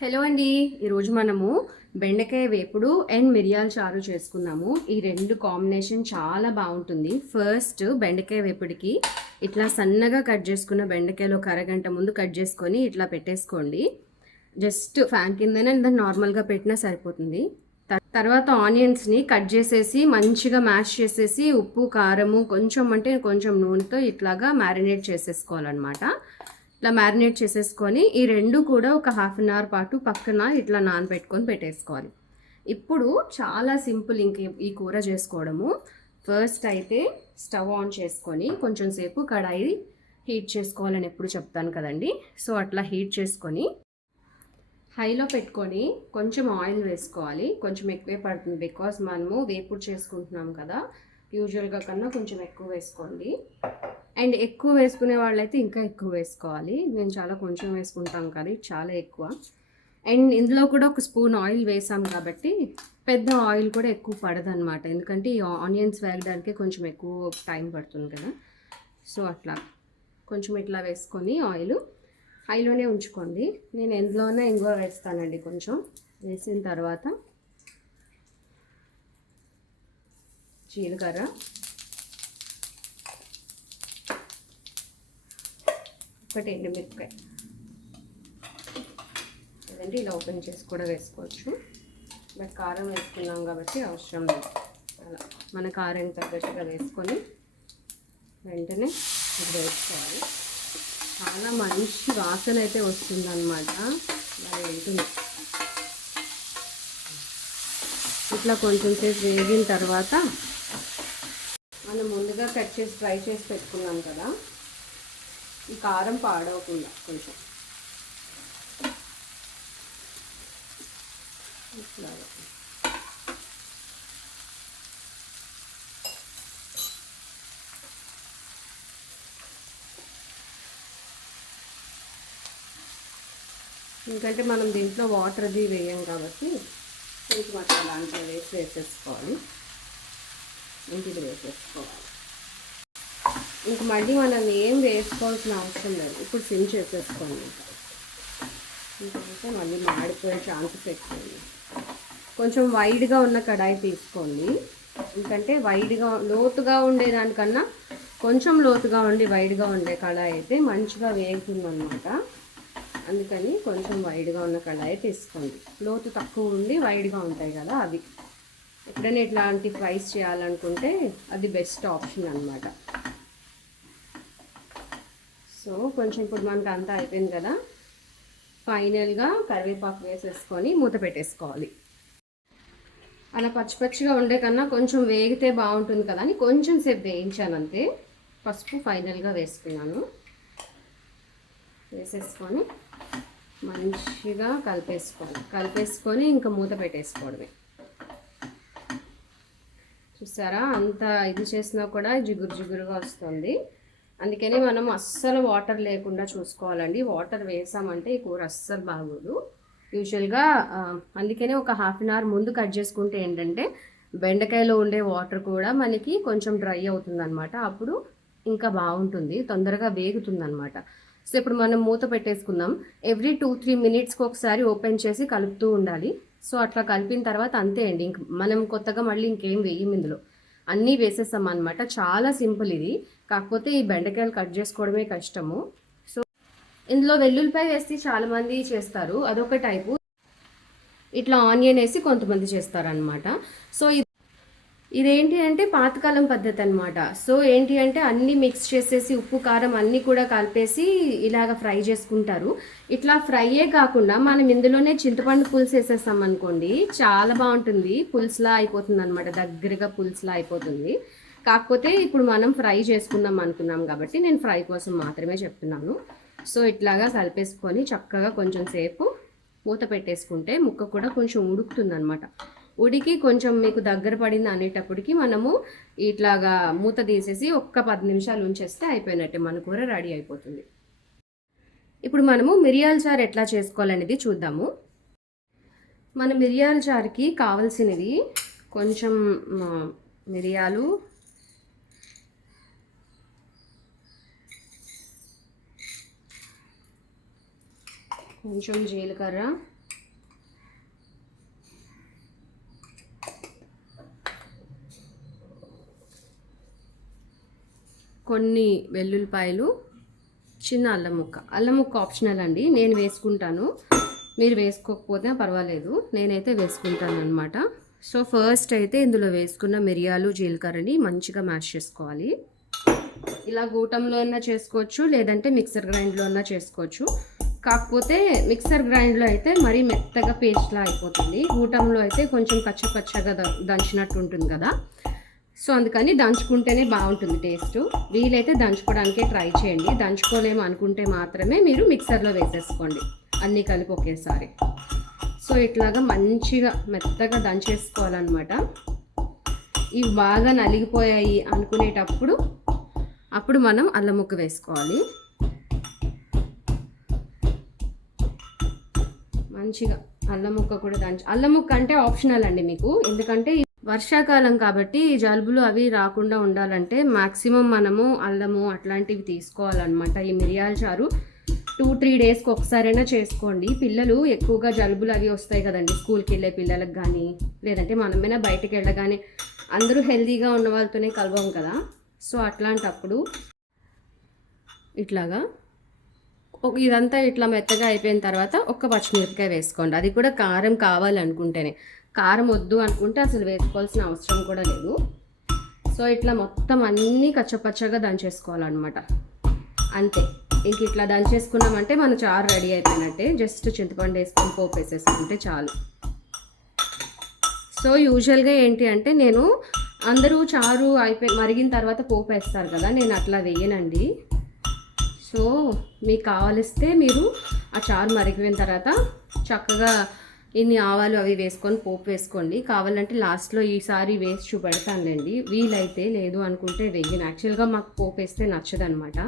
Hello అండి. ఈరోజు మనము బెండకాయ వేపుడు అండ్ మిరియాల చారు చేసుకున్నాము. ఈ రెండు కాంబినేషన్ చాలా బాగుంటుంది. ఫస్ట్ బెండకాయ వేపుడికి ఇట్లా సన్నగా కట్ చేసుకున్న బెండకాయలు ఒక అరగంట ముందు కట్ చేసుకొని ఇట్లా పెట్టేసుకోండి. జస్ట్ ఫ్యాన్ కిందనే దాన్ని నార్మల్గా పెట్టినా సరిపోతుంది. తర్వాత ఆనియన్స్ని కట్ చేసేసి మంచిగా మ్యాష్ చేసేసి ఉప్పు కారము కొంచెం అంటే కొంచెం నూనెతో ఇట్లాగా మ్యారినేట్ చేసేసుకోవాలన్నమాట. ఇట్లా మ్యారినేట్ చేసేసుకొని ఈ రెండు కూడా ఒక హాఫ్ అన్ అవర్ పాటు పక్కన ఇట్లా నానబెట్టుకొని పెట్టేసుకోవాలి. ఇప్పుడు చాలా సింపుల్ ఇంక ఈ కూర చేసుకోవడము. ఫస్ట్ అయితే స్టవ్ ఆన్ చేసుకొని కొంచెం సేపు కడాయి హీట్ చేసుకోవాలని ఎప్పుడు చెప్తాను కదండి. సో అట్లా హీట్ చేసుకొని హైలో పెట్టుకొని కొంచెం ఆయిల్ వేసుకోవాలి. కొంచెం ఎక్కువే పడుతుంది బికాస్ మనము వేపుడు చేసుకుంటున్నాం కదా. యూజువల్గా కన్నా కొంచెం ఎక్కువ వేసుకోండి. అండ్ ఎక్కువ వేసుకునే వాళ్ళైతే ఇంకా ఎక్కువ వేసుకోవాలి. మేము చాలా కొంచెం వేసుకుంటాం కదా చాలా ఎక్కువ. అండ్ ఇందులో కూడా ఒక స్పూన్ ఆయిల్ వేసాం కాబట్టి పెద్ద ఆయిల్ కూడా ఎక్కువ పడదనమాట ఎందుకంటే ఈ ఆనియన్స్ వేగడానికి కొంచెం ఎక్కువ టైం పడుతుంది కదా. సో అట్లా కొంచెం ఇట్లా వేసుకొని ఆయిల్ హైలోనే ఉంచుకోండి. నేను ఎందులోనే ఇంగువ వేస్తానండి కొంచెం. వేసిన తర్వాత జీలకర్ర ఒకటి ఎండుమిరపకాయ లేదంటే ఇలా ఓపెన్ చేసి కూడా వేసుకోవచ్చు. బట్ కారం వేసుకున్నాం కాబట్టి అవసరం లేదు. అలా మన కారం తగ్గట్టుగా వేసుకొని వెంటనే ఇది వేసుకోవాలి. చాలా మంచి వాసన అయితే వస్తుందన్నమాట. మరి ఉంటుంది. ఇట్లా కొంచెం సేపు వేగిన తర్వాత మనం ముందుగా కట్ చేసి ఫ్రై చేసి పెట్టుకున్నాం కదా. ఈ కారం పాడవకుండా కొంచెం. ఇట్లా ఎందుకంటే మనం దీంట్లో వాటర్ అది వేయం కాబట్టి కొంచెం అట్లా దాంట్లో వేసి వేసేసుకోవాలి. ఇంటికి వేసేసుకోవాలి. ఇంక మళ్ళీ మనం ఏం వేసుకోవాల్సిన అవసరం లేదు. ఇప్పుడు సిమ్ చేసేసుకోండి. ఇంకైతే మళ్ళీ మాడిపోయే ఛాన్సెస్ ఎక్కువ కొంచెం వైడ్గా ఉన్న కడాయి తీసుకోండి. ఎందుకంటే వైడ్గా లోతుగా ఉండేదానికన్నా కొంచెం లోతుగా ఉండి వైడ్గా ఉండే కడాయి అయితే మంచిగా వేగుతుందన్నమాట. అందుకని కొంచెం వైడ్గా ఉన్న కడాయి తీసుకోండి. లోతు తక్కువ ఉండి వైడ్గా ఉంటాయి కదా అవి. ఎప్పుడైనా ఇట్లాంటి ఫ్రైస్ చేయాలనుకుంటే అది బెస్ట్ ఆప్షన్ అన్నమాట. సో కొంచెం ఇప్పుడు మనకు అంతా అయిపోయింది కదా. ఫైనల్గా కరివేపాకు వేసేసుకొని మూత పెట్టేసుకోవాలి. అలా పచ్చి పచ్చిగా ఉండే కన్నా కొంచెం వేగితే బాగుంటుంది కదా అని కొంచెం సేపు వేయించాను అంతే పసుపు ఫైనల్గా వేసుకున్నాను. వేసేసుకొని మంచిగా కలిపేసుకోవాలి. కలిపేసుకొని ఇంకా మూత పెట్టేసుకోవడమే. చూసారా? అంత ఇది చేసినా కూడా జిగురు జిగురుగా వస్తుంది. అందుకని మనం అస్సలు వాటర్ లేకుండా చూసుకోవాలండి. వాటర్ వేసామంటే ఈ కూర అస్సలు బాగోదు. యూజువల్గా అందుకనే ఒక హాఫ్ అన్ అవర్ ముందు కట్ చేసుకుంటే ఏంటంటే బెండకాయలో ఉండే వాటర్ కూడా మనకి కొంచెం డ్రై అవుతుంది అనమాట అప్పుడు ఇంకా బాగుంటుంది తొందరగా వేగుతుంది అనమాట సో ఇప్పుడు మనం మూత పెట్టేసుకుందాం. ఎవ్రీ టూ త్రీ మినిట్స్కి ఒకసారి ఓపెన్ చేసి కలుపుతూ ఉండాలి. సో అట్లా కలిపిన తర్వాత అంతే అండి. ఇంక మనం కొత్తగా మళ్ళీ ఇంకేం వేయం ఇందులో. అన్నీ వేసేసాం అనమాట చాలా సింపుల్ ఇది. కాకపోతే ఈ బెండకాయలు కట్ చేసుకోవడమే కష్టము. సో ఇందులో వెల్లుల్లిపాయ వేసి చాలా మంది చేస్తారు. అదొక టైపు. ఇట్లా ఆనియన్ వేసి కొంతమంది చేస్తారనమాట సో ఇది ఇదేంటి అంటే పాతకాలం పద్ధతి అనమాట సో ఏంటి అంటే అన్నీ మిక్స్ చేసేసి ఉప్పు కారం అన్నీ కూడా కలిపేసి ఇలాగ ఫ్రై చేసుకుంటారు. ఇట్లా ఫ్రైయే కాకుండా మనం ఇందులోనే చింతపండు పులుసు వేసేస్తాం అనుకోండి చాలా బాగుంటుంది. పులుసులా అయిపోతుంది అనమాట దగ్గరగా పులుసులా అయిపోతుంది. కాకపోతే ఇప్పుడు మనం ఫ్రై చేసుకుందాం అనుకున్నాం కాబట్టి నేను ఫ్రై కోసం మాత్రమే చెప్తున్నాను. సో ఇట్లాగా కలిపేసుకొని చక్కగా కొంచెం సేపు మూత పెట్టేసుకుంటే ముక్క కూడా కొంచెం ఉడుకుతుంది అనమాట ఉడికి కొంచెం మీకు దగ్గర పడింది అనేటప్పటికి మనము ఇట్లాగా మూత తీసేసి ఒక్క పది నిమిషాలు ఉంచేస్తే అయిపోయినట్టే మన కూర రెడీ అయిపోతుంది. ఇప్పుడు మనము మిరియాల చారు ఎట్లా చేసుకోవాలనేది చూద్దాము. మన మిరియాల చారుకి కావలసినవి కొంచెం మిరియాలు కొంచెం జీలకర్ర కొన్ని వెల్లుల్లిపాయలు చిన్న అల్లం ముక్క అల్లం ముక్క ఆప్షనల్ అండి. నేను వేసుకుంటాను. మీరు వేసుకోకపోతే పర్వాలేదు. నేనైతే వేసుకుంటాను అనమాట సో ఫస్ట్ అయితే ఇందులో వేసుకున్న మిరియాలు జీలకర్రని మంచిగా మ్యాష్ చేసుకోవాలి. ఇలా గూటంలో అయినా చేసుకోవచ్చు లేదంటే మిక్సర్ గ్రైండ్లో అయినా చేసుకోవచ్చు. కాకపోతే మిక్సర్ గ్రైండ్లో అయితే మరీ మెత్తగా పేస్ట్లా అయిపోతుంది. గూటంలో అయితే కొంచెం కచ్చపచ్చగా ద- దంచినట్టు ఉంటుంది కదా. సో అందుకని దంచుకుంటేనే బాగుంటుంది టేస్ట్. వీలైతే దంచుకోవడానికే ట్రై చేయండి. దంచుకోలేము అనుకుంటే మాత్రమే మీరు మిక్సర్లో వేసేసుకోండి. అన్నీ కలిపి ఒకేసారి. సో ఇట్లాగా మంచిగా మెత్తగా దంచేసుకోవాలన్నమాట. ఇవి బాగా నలిగిపోయాయి అనుకునేటప్పుడు అప్పుడు మనం అల్లం ముక్క వేసుకోవాలి. మంచిగా అల్లం ముక్క కూడా దంచు అల్లం ముక్క అంటే ఆప్షనల్ అండి మీకు. ఎందుకంటే ఈ వర్షాకాలం కాబట్టి ఈ జలుబులు అవి రాకుండా ఉండాలంటే మ్యాక్సిమం మనము అల్లము అట్లాంటివి తీసుకోవాలన్నమాట. ఈ మిరియాల చారు టూ త్రీ డేస్కి ఒకసారైనా చేసుకోండి. పిల్లలు ఎక్కువగా జలుబులు అవి వస్తాయి కదండి. స్కూల్కి వెళ్ళే పిల్లలకు కానీ లేదంటే మనమైనా బయటకు వెళ్ళగానే అందరూ హెల్తీగా ఉన్న వాళ్ళతోనే కలవం కదా. సో అట్లాంటప్పుడు ఇట్లాగా ఒక ఇదంతా ఇట్లా మెత్తగా అయిపోయిన తర్వాత ఒక్క పచ్చిమిరపకాయ వేసుకోండి. అది కూడా కారం కావాలనుకుంటేనే. కారం వద్దు అనుకుంటే అసలు వేసుకోవాల్సిన అవసరం కూడా లేదు. సో ఇట్లా మొత్తం అన్నీ కచ్చపచ్చగా దంచేసుకోవాలన్నమాట. అంతే. ఇంక ఇట్లా దంచేసుకున్నామంటే మన చారు రెడీ అయిపోయినట్టే. జస్ట్ చింతపండు వేసుకొని పోపు వేసేసుకుంటే చాలు. సో యూజువల్గా ఏంటి అంటే నేను అందరూ చారు అయిపోయి మరిగిన తర్వాత పోపు వేస్తారు కదా నేను అట్లా వేయనండి. సో మీకు కావలిస్తే మీరు ఆ చారు మరిగిన తర్వాత చక్కగా ఇన్ని ఆవాలు అవి వేసుకొని పోపు వేసుకోండి. కావాలంటే లాస్ట్లో ఈసారి వేసి చూపెడతానులేండి. వీలైతే లేదు అనుకుంటే వెయ్యను యాక్చువల్గా మాకు పోపు వేస్తే నచ్చదనమాట.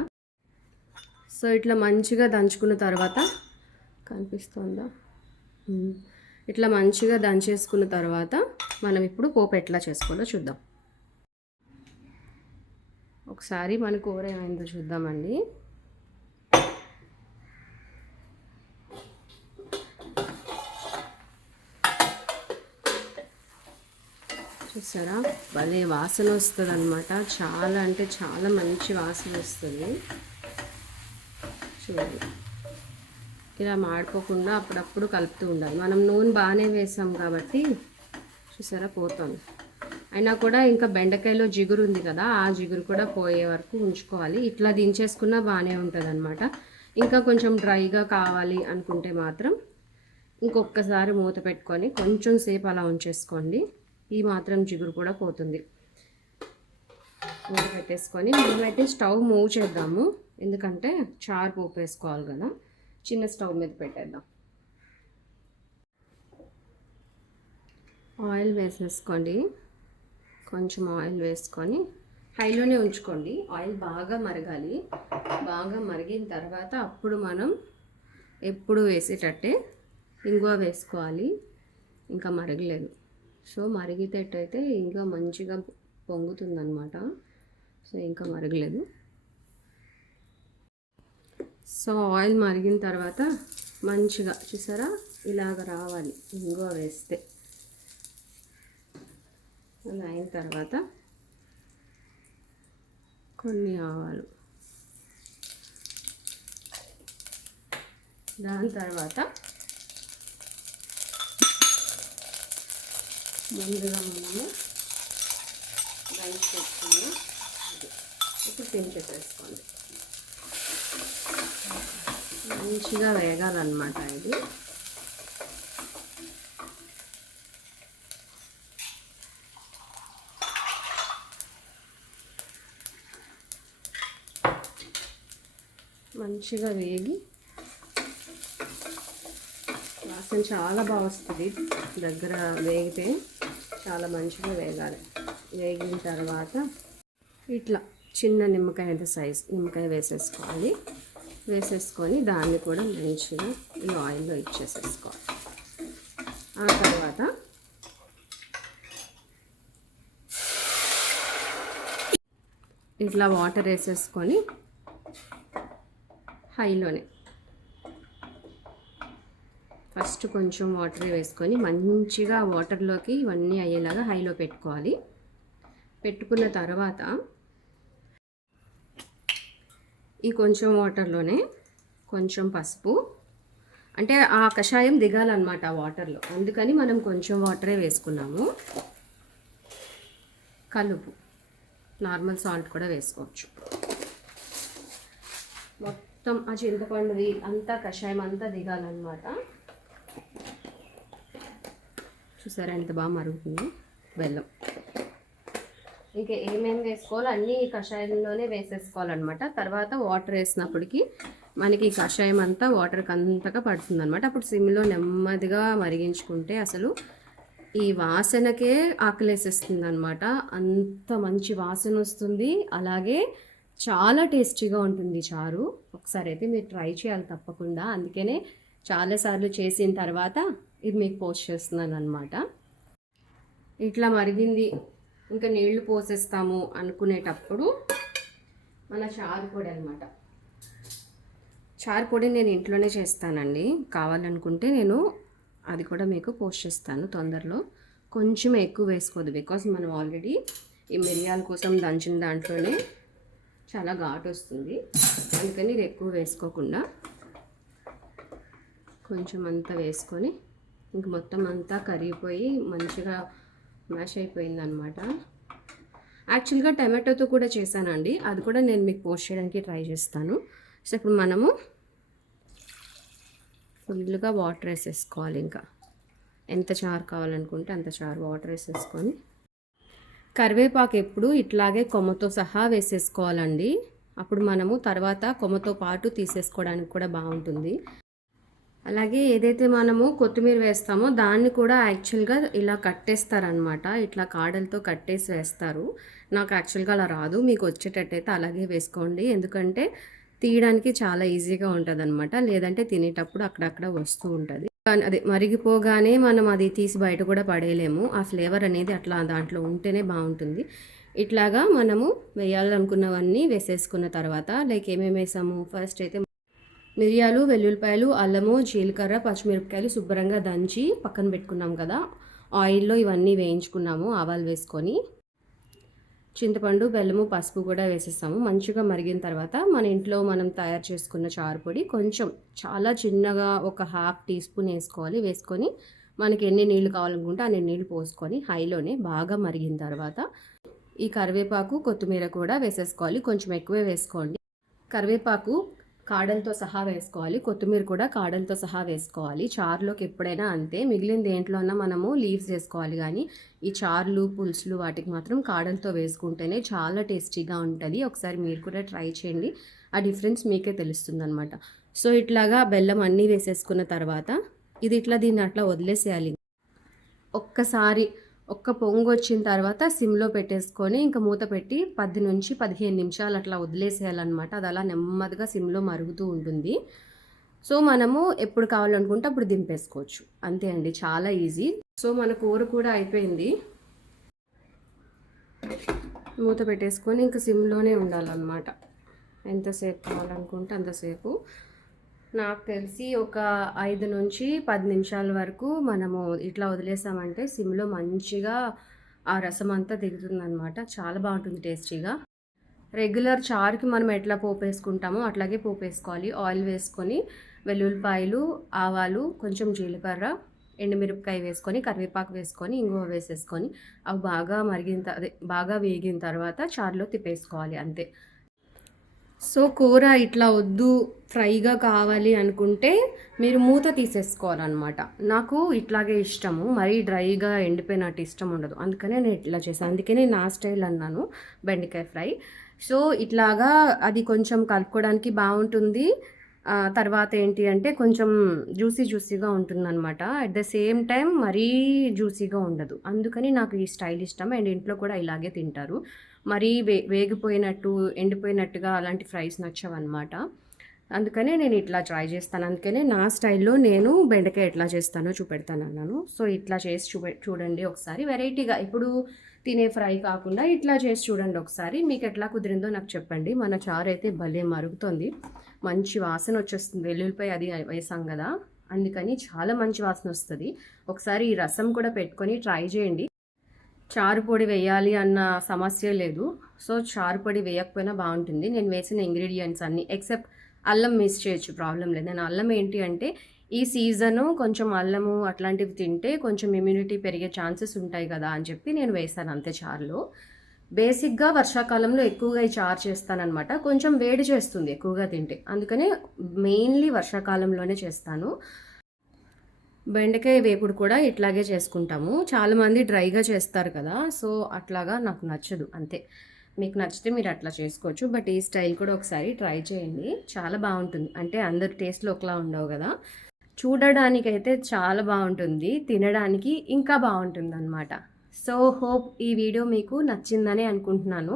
సో ఇట్లా మంచిగా దంచుకున్న తర్వాత కనిపిస్తుందా? ఇట్లా మంచిగా దంచేసుకున్న తర్వాత మనం ఇప్పుడు పోపు ఎట్లా చేసుకోవాలో చూద్దాం. ఒకసారి మన కూర ఏమైందో చూద్దామండి. చూసారా? భలే వాసన వస్తుంది అనమాట చాలా అంటే చాలా మంచి వాసన వస్తుంది. చూడండి. ఇలా మాడుకోకుండా అప్పుడప్పుడు కలుపుతూ ఉండాలి. మనం నూనె బాగానే వేసాం కాబట్టి చూసారా? పోతుంది. అయినా కూడా ఇంకా బెండకాయలో జిగురు ఉంది కదా ఆ జిగురు కూడా పోయే వరకు ఉంచుకోవాలి. ఇట్లా దించేసుకున్నా బాగానే ఉంటుంది అనమాట ఇంకా కొంచెం డ్రైగా కావాలి అనుకుంటే మాత్రం ఇంకొకసారి మూత పెట్టుకొని కొంచెం సేపు అలా ఉంచేసుకోండి. ఈ మాత్రం జిగురు కూడా పోతుంది. మూత పెట్టేసుకొని మనమైతే స్టవ్ మూవ్ చేద్దాము. ఎందుకంటే చారు పోపు వేసుకోవాలి కదా. చిన్న స్టవ్ మీద పెట్టేద్దాం. ఆయిల్ వేసేసుకోండి. కొంచెం ఆయిల్ వేసుకొని హైలోనే ఉంచుకోండి. ఆయిల్ బాగా మరగాలి. బాగా మరిగిన తర్వాత అప్పుడు మనం ఎప్పుడు వేసేటట్టే ఇంగువ వేసుకోవాలి. ఇంకా మరగలేదు. సో మరిగేటట్టయితే ఇంకా మంచిగా పొంగుతుందన్నమాట. సో ఇంకా మరగలేదు. సో ఆయిల్ మరిగిన తర్వాత మంచిగా చూసారా? ఇలాగ రావాలి. ఇంగువ వేస్తే. అలా అయిన తర్వాత కొన్ని ఆవాలు. దాని తర్వాత ముందుగా మనము రైస్ పెట్టుకున్నాం ఇప్పుడు దించేసేసుకోండి మంచిగా వేగాలన్నమాట ఇది. మంచిగా వేగి వాసన చాలా బాగా వస్తుంది దగ్గర వేగితే. చాలా మంచిగా వేగాలి. వేగిన తర్వాత ఇట్లా చిన్న నిమ్మకాయ అంత సైజ్ నిమ్మకాయ వేసేసుకోవాలి. వేసేసుకొని దాన్ని కూడా మంచిగా ఈ ఆయిల్లో ఇచ్చేసేసుకోవాలి. ఆ తర్వాత ఇట్లా వాటర్ వేసేసుకొని హైలోనే ఫస్ట్ కొంచెం వాటర్ వేసుకొని మంచిగా వాటర్లోకి ఇవన్నీ అయ్యేలాగా హైలో పెట్టుకోవాలి. పెట్టుకున్న తర్వాత ఈ కొంచెం వాటర్లోనే కొంచెం పసుపు అంటే ఆ కషాయం దిగాలన్నమాట ఆ వాటర్లో. అందుకని మనం కొంచెం వాటరే వేసుకున్నాము. కలుపు నార్మల్ సాల్ట్ కూడా వేసుకోవచ్చు. మొత్తం ఆ చింతపండుది అంతా కషాయం అంతా దిగాలన్నమాట. చూసారా? ఎంత బాగా మరుగుతుంది. బెల్లం. ఇంకా ఏమేమి వేసుకోవాలో అన్నీ ఈ కషాయంలోనే వేసేసుకోవాలన్నమాట. తర్వాత వాటర్ వేసినప్పటికి మనకి ఈ కషాయం అంతా వాటర్కి అంతగా పడుతుంది అనమాట అప్పుడు సిమ్లో నెమ్మదిగా మరిగించుకుంటే అసలు ఈ వాసనకే ఆకలేసేస్తుంది అనమాట అంత మంచి వాసన వస్తుంది. అలాగే చాలా టేస్టీగా ఉంటుంది చారు. ఒకసారి అయితే మీరు ట్రై చేయాలి తప్పకుండా. అందుకనే చాలాసార్లు చేసిన తర్వాత ఇది మీకు పోస్ట్ చేస్తున్నాను అనమాట ఇట్లా మరిగింది. ఇంకా నీళ్ళు పోసేస్తాము అనుకునేటప్పుడు మన చారు పొడి అనమాట చారు పొడి నేను ఇంట్లోనే చేస్తానండి. కావాలనుకుంటే నేను అది కూడా మీకు పోస్ట్ చేస్తాను తొందరలో. కొంచెం ఎక్కువ వేసుకోదు బికాస్ మనం ఆల్రెడీ ఈ మిరియాల కోసం దంచిన దాంట్లోనే చాలా ఘాటు వస్తుంది. అందుకని ఇది ఎక్కువ వేసుకోకుండా కొంచెం అంతా వేసుకొని ఇంక మొత్తం అంతా కరిగిపోయి మంచిగా మ్యాష్ అయిపోయింది అనమాట యాక్చువల్గా టమాటోతో కూడా చేశానండి. అది కూడా నేను మీకు పోస్ట్ చేయడానికి ట్రై చేస్తాను. సో ఇప్పుడు మనము ఫుల్గా వాటర్ వేసేసుకోవాలి ఇంకా. ఎంత చారు కావాలనుకుంటే అంత చారు వాటర్ వేసేసుకొని. కరివేపాకు ఎప్పుడు ఇట్లాగే కొమ్మతో సహా వేసేసుకోవాలండి. అప్పుడు మనము తర్వాత కొమ్మతో పాటు తీసేసుకోవడానికి కూడా బాగుంటుంది. అలాగే ఏదైతే మనము కొత్తిమీర వేస్తామో దాన్ని కూడా యాక్చువల్గా ఇలా కట్టేస్తారనమాట ఇట్లా కాడలతో కట్టేసి వేస్తారు. నాకు యాక్చువల్గా అలా రాదు. మీకు వచ్చేటట్టయితే అలాగే వేసుకోండి. ఎందుకంటే తీయడానికి చాలా ఈజీగా ఉంటుంది అనమాట లేదంటే తినేటప్పుడు అక్కడక్కడ వస్తూ ఉంటుంది. అది మరిగిపోగానే మనం అది తీసి బయట కూడా పడేయలేము. ఆ ఫ్లేవర్ అనేది అట్లా దాంట్లో ఉంటేనే బాగుంటుంది. ఇట్లాగా మనము వేయాలనుకున్నవన్నీ వేసేసుకున్న తర్వాత లైక్ ఏమేమి వేసాము? ఫస్ట్ అయితే మిరియాలు వెల్లుల్లిపాయలు అల్లము జీలకర్ర పచ్చిమిరపకాయలు శుభ్రంగా దంచి పక్కన పెట్టుకున్నాం కదా. ఆయిల్లో ఇవన్నీ వేయించుకున్నాము ఆవాలు వేసుకొని. చింతపండు బెల్లము పసుపు కూడా వేసేస్తాము మంచిగా మరిగిన తర్వాత మన ఇంట్లో మనం తయారు చేసుకున్న చారు పొడి కొంచెం చాలా చిన్నగా ఒక హాఫ్ టీ స్పూన్ వేసుకోవాలి. వేసుకొని మనకి ఎన్ని నీళ్ళు కావాలనుకుంటే అన్ని నీళ్ళు పోసుకొని హైలోనే బాగా మరిగిన తర్వాత ఈ కరివేపాకు కొత్తిమీర కూడా వేసేసుకోవాలి. కొంచెం ఎక్కువే వేసుకోండి. కరివేపాకు కాడలతో సహా వేసుకోవాలి. కొత్తిమీర కూడా కాడలతో సహా వేసుకోవాలి. చారులోకి ఎప్పుడైనా అంతే. మిగిలిన దేంట్లోనా మనము లీవ్స్ వేసుకోవాలి కానీ ఈ చారులు పులుసులు వాటికి మాత్రం కాడలతో వేసుకుంటేనే చాలా టేస్టీగా ఉంటుంది. ఒకసారి మీరు కూడా ట్రై చేయండి. ఆ డిఫరెన్స్ మీకే తెలుస్తుంది అనమాట సో ఇట్లాగా బెల్లం అన్నీ వేసేసుకున్న తర్వాత ఇది ఇట్లా దీన్ని అట్లా వదిలేసేయాలి. ఒక్కసారి ఒక్క పొంగు వచ్చిన తర్వాత సిమ్లో పెట్టేసుకొని ఇంకా మూత పెట్టి పది నుంచి పదిహేను నిమిషాలు అట్లా వదిలేసేయాలన్నమాట. అది అలా నెమ్మదిగా సిమ్లో మరుగుతూ ఉంటుంది. సో మనము ఎప్పుడు కావాలనుకుంటే అప్పుడు దింపేసుకోవచ్చు. అంతే అండి చాలా ఈజీ. సో మన కూర కూడా అయిపోయింది. మూత పెట్టేసుకొని ఇంకా సిమ్లోనే ఉండాలన్నమాట. ఎంతసేపు కావాలనుకుంటే అంతసేపు. నాకు తెలిసి ఒక ఐదు నుంచి పది నిమిషాల వరకు మనము ఇట్లా వదిలేసామంటే సిమ్లో మంచిగా ఆ రసం అంతా దిగుతుందనమాట చాలా బాగుంటుంది టేస్టీగా. రెగ్యులర్ చారుకి మనం ఎట్లా పోపు వేసుకుంటామో అట్లాగే పోపు వేసుకోవాలి ఆయిల్ వేసుకొని వెల్లుల్లిపాయలు ఆవాలు కొంచెం జీలకర్ర ఎండుమిరపకాయ వేసుకొని కరివేపాకు వేసుకొని ఇంగువ వేసేసుకొని అవి బాగా మరిగిన అదే బాగా వేగిన తర్వాత చారులో తిప్పేసుకోవాలి అంతే. సో కూర ఇట్లా వద్దు ఫ్రైగా కావాలి అనుకుంటే మీరు మూత తీసేసుకోవాలన్నమాట. నాకు ఇట్లాగే ఇష్టము మరీ డ్రైగా ఎండిపోయినట్టు ఇష్టం ఉండదు. అందుకనే నేను ఇట్లా చేశాను అందుకనే నా స్టైల్ అన్నాను బెండకాయ ఫ్రై. సో ఇట్లాగా అది కొంచెం కలుపుకోవడానికి బాగుంటుంది. తర్వాత ఏంటి అంటే కొంచెం జ్యూసీ జ్యూసీగా ఉంటుందన్నమాట. అట్ ద సేమ్ టైం మరీ జ్యూసీగా ఉండదు. అందుకని నాకు ఈ స్టైల్ ఇష్టం. అండ్ ఇంట్లో కూడా ఇలాగే తింటారు. మరీ వే వేగిపోయినట్టు ఎండిపోయినట్టుగా అలాంటి ఫ్రైస్ నచ్చవన్నమాట. అందుకనే నేను ఇట్లా ట్రై చేస్తాను. అందుకనే నా స్టైల్లో నేను బెండకాయ ఎట్లా చేస్తానో చూపెడతాను అన్నాను. సో ఇట్లా చేసి చూపె చూడండి ఒకసారి. వెరైటీగా ఇప్పుడు తినే ఫ్రై కాకుండా ఇట్లా చేసి చూడండి ఒకసారి. మీకు ఎట్లా కుదిరిందో నాకు చెప్పండి. మన చారు అయితే భలే మరుగుతుంది. మంచి వాసన వచ్చేస్తుంది. వెల్లుల్లిపై అది వేసాం కదా. అందుకని చాలా మంచి వాసన వస్తుంది. ఒకసారి ఈ రసం కూడా పెట్టుకొని ట్రై చేయండి. చారు పొడి వేయాలి అన్న సమస్య లేదు. సో చారు పొడి వేయకపోయినా బాగుంటుంది. నేను వేసిన ఇంగ్రీడియంట్స్ అన్నీ ఎక్సెప్ట్ అల్లం మిస్ చేయొచ్చు ప్రాబ్లం లేదు. నేను అల్లం ఏంటి అంటే ఈ సీజను కొంచెం అల్లము అట్లాంటివి తింటే కొంచెం ఇమ్యూనిటీ పెరిగే ఛాన్సెస్ ఉంటాయి కదా అని చెప్పి నేను వేసాను అంతే చారులో. బేసిక్గా వర్షాకాలంలో ఎక్కువగా ఈ చారు చేస్తానన్నమాట. కొంచెం వేడి చేస్తుంది ఎక్కువగా తింటే. అందుకనే మెయిన్లీ వర్షాకాలంలోనే చేస్తాను. బెండకాయ వేపుడు కూడా ఇట్లాగే చేసుకుంటాము. చాలామంది డ్రైగా చేస్తారు కదా సో అట్లాగా నాకు నచ్చదు అంతే. మీకు నచ్చితే మీరు అట్లా చేసుకోవచ్చు బట్ ఈ స్టైల్ కూడా ఒకసారి ట్రై చేయండి. చాలా బాగుంటుంది. అంటే అందరి టేస్ట్లు ఒకలా ఉండవు కదా. చూడడానికైతే చాలా బాగుంటుంది తినడానికి ఇంకా బాగుంటుంది అనమాట సో హోప్ ఈ వీడియో మీకు నచ్చిందని అనుకుంటున్నాను.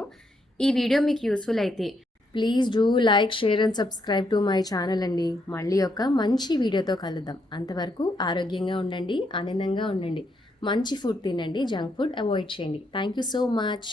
ఈ వీడియో మీకు యూస్ఫుల్ అయితే please do like share and subscribe to my channel అండి. మళ్ళీ ఒక మంచి వీడియోతో కలుద్దాం. అంతవరకు ఆరోగ్యంగా ఉండండి ఆనందంగా ఉండండి. మంచి ఫుడ్ తినండి జంక్ ఫుడ్ అవాయిడ్ చేయండి. Thank you so much